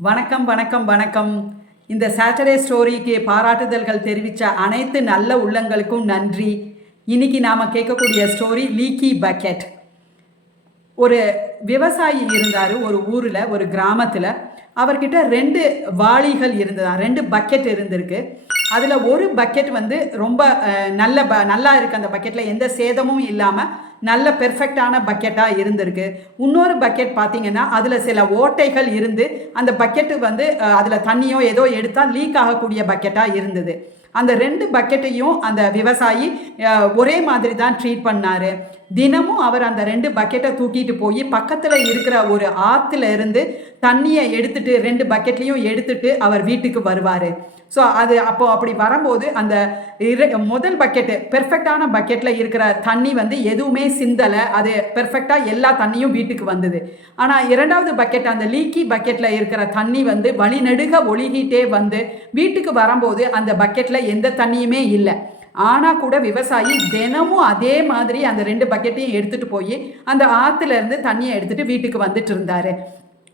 வணக்கம் வணக்கம் வணக்கம். இந்த சாட்டர்டே ஸ்டோரிக்கு பாராட்டுதல்கள் தெரிவித்த அனைத்து நல்ல உள்ளங்களுக்கும் நன்றி. இன்னைக்கு நாம் கேட்கக்கூடிய ஸ்டோரி லீக்கி பக்கெட். ஒரு விவசாயி இருந்தார் ஒரு ஊரில், ஒரு கிராமத்தில். அவர்கிட்ட 2 வாளிகள் இருந்ததா, 2 பக்கெட் இருந்திருக்கு. அதில் ஒரு பக்கெட் வந்து ரொம்ப நல்லா இருக்குது. அந்த பக்கெட்டில் எந்த சேதமும் இல்லாமல் நல்ல பெர்ஃபெக்டான பக்கெட்டாக இருந்திருக்கு. இன்னொரு பக்கெட் பார்த்தீங்கன்னா அதில் சில ஓட்டைகள் இருந்து அந்த பக்கெட்டு வந்து அதில் தண்ணியோ ஏதோ எடுத்தால் லீக் ஆகக்கூடிய பக்கெட்டாக இருந்தது. அந்த 2 பக்கெட்டையும் அந்த விவசாயி ஒரே மாதிரி தான் ட்ரீட் பண்ணார். தினமும் அவர் அந்த 2 பக்கெட்டை தூக்கிட்டு போய் பக்கத்தில் இருக்கிற ஒரு ஆற்றுல இருந்து தண்ணியை எடுத்துட்டு 2 பக்கெட்லேயும் எடுத்துட்டு அவர் வீட்டுக்கு வருவார். ஸோ அது அப்படி வரும்போது அந்த முதல் பக்கெட்டு பெர்ஃபெக்டான பக்கெட்டில் இருக்கிற தண்ணி வந்து எதுவுமே சிந்தலை, அது பெர்ஃபெக்டாக எல்லா தண்ணியும் வீட்டுக்கு வந்தது. ஆனால் 2வது பக்கெட், அந்த லீக்கி பக்கெட்டில் இருக்கிற தண்ணி வந்து வழிநெடுக ஒழுகிட்டே வந்து வீட்டுக்கு வரும்போது அந்த பக்கெட்டில் எந்த தண்ணியுமே இல்லை. ஆனால் கூட விவசாயி தினமும் அதே மாதிரி அந்த 2 பக்கெட்டையும் எடுத்துகிட்டு போய் அந்த ஆற்றுல இருந்து தண்ணியை எடுத்துகிட்டு வீட்டுக்கு வந்துட்டு இருந்தார்.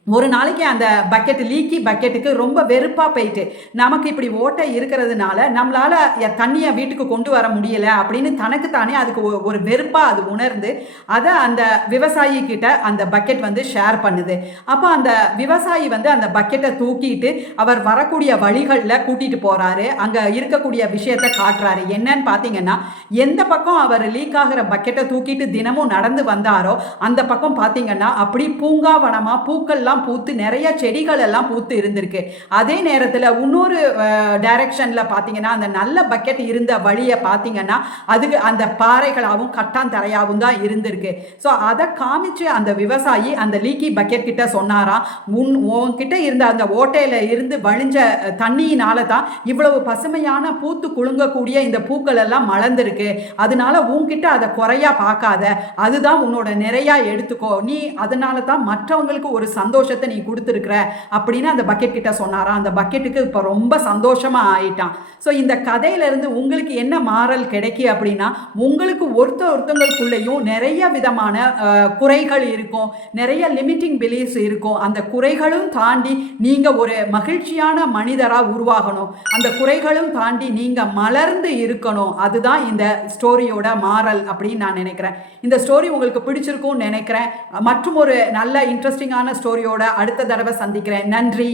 ஒரு நாளைக்கு அந்த பக்கெட், லீக்கி பக்கெட்டுக்கு ரொம்ப வெறுப்பாக போயிட்டு, நமக்கு இப்படி ஓட்டை இருக்கிறதுனால நம்மளால் தண்ணியை வீட்டுக்கு கொண்டு வர முடியலை அப்படின்னு தனக்குத்தானே அதுக்கு ஒரு வெறுப்பாக அது உணர்ந்து அதை அந்த விவசாயி கிட்ட அந்த பக்கெட் வந்து ஷேர் பண்ணுது. அப்போ அந்த விவசாயி வந்து அந்த பக்கெட்டை தூக்கிட்டு அவர் வரக்கூடிய வழிகளில் கூட்டிகிட்டு போகிறாரு. அங்கே இருக்கக்கூடிய விஷயத்தை காட்டுறாரு. என்னன்னு பார்த்தீங்கன்னா, எந்த பக்கம் அவர் லீக் ஆகிற பக்கெட்டை தூக்கிட்டு தினமும் நடந்து வந்தாரோ அந்த பக்கம் பார்த்தீங்கன்னா அப்படி பூங்காவனமாக பூக்கள்லாம் பூத்து நிறைய செடிகள் எல்லாம் பூத்து இருந்திருக்கு. அதே நேரத்தில் இன்னொரு டைரக்ஷன்ல பார்த்தீங்கன்னா அந்த நல்ல பக்கெட் இருந்த வழியை பார்த்தீங்கன்னா அதுக்கு அந்த பாறைகளாகவும் கட்டாந்தரையாகவும் தான் இருந்திருக்கு. ஸோ அதை காமிச்சு அந்த விவசாயி அந்த லீக்கி பக்கெட் கிட்ட சொன்னாராம், உன்கிட்ட இருந்த அந்த ஓட்டையில இருந்து வழிஞ்ச தண்ணியினால தான் இவ்வளவு பசுமையான பூத்து குலுங்கக்கூடிய இந்த பூக்கள் எல்லாம் மலர்ந்திருக்கு. அதனால உன்கிட்ட அதை குறையா பார்க்காத, அதுதான் உன்னோட நிறையா எடுத்துக்கோ, நீ அதனால தான் மற்றவங்களுக்கு ஒரு சந்தோஷத்தை நீ கொடுத்துருக்குற அப்படின்னு அந்த பக்கெட் கிட்ட சொன்னாராம். அந்த பக்கெட்டுக்கு இப்போ ரொம்ப சந்தோஷமா ஆயிட்டான். ஸோ இந்த கதையிலிருந்து உங்களுக்கு என்ன மாறல் கிடைக்கி அப்படின்னா, உங்களுக்கு ஒருத்தவங்களுக்குள்ளேயும் நிறைய விதமான குறைகள் இருக்கும், நிறைய லிமிட்டிங் பிலீஃப்ஸ் இருக்கும். அந்த குறைகளும் தாண்டி நீங்கள் ஒரு மகிழ்ச்சியான மனிதராக உருவாகணும். அந்த குறைகளும் தாண்டி நீங்கள் மலர்ந்து இருக்கணும். அதுதான் இந்த ஸ்டோரியோட மாறல் அப்படின்னு நான் நினைக்கிறேன். இந்த ஸ்டோரி உங்களுக்கு பிடிச்சிருக்கும்னு நினைக்கிறேன். மற்றும் ஒரு நல்ல இன்ட்ரெஸ்டிங்கான ஸ்டோரியோட அடுத்த தடவை சந்திக்கிறேன். நன்றி.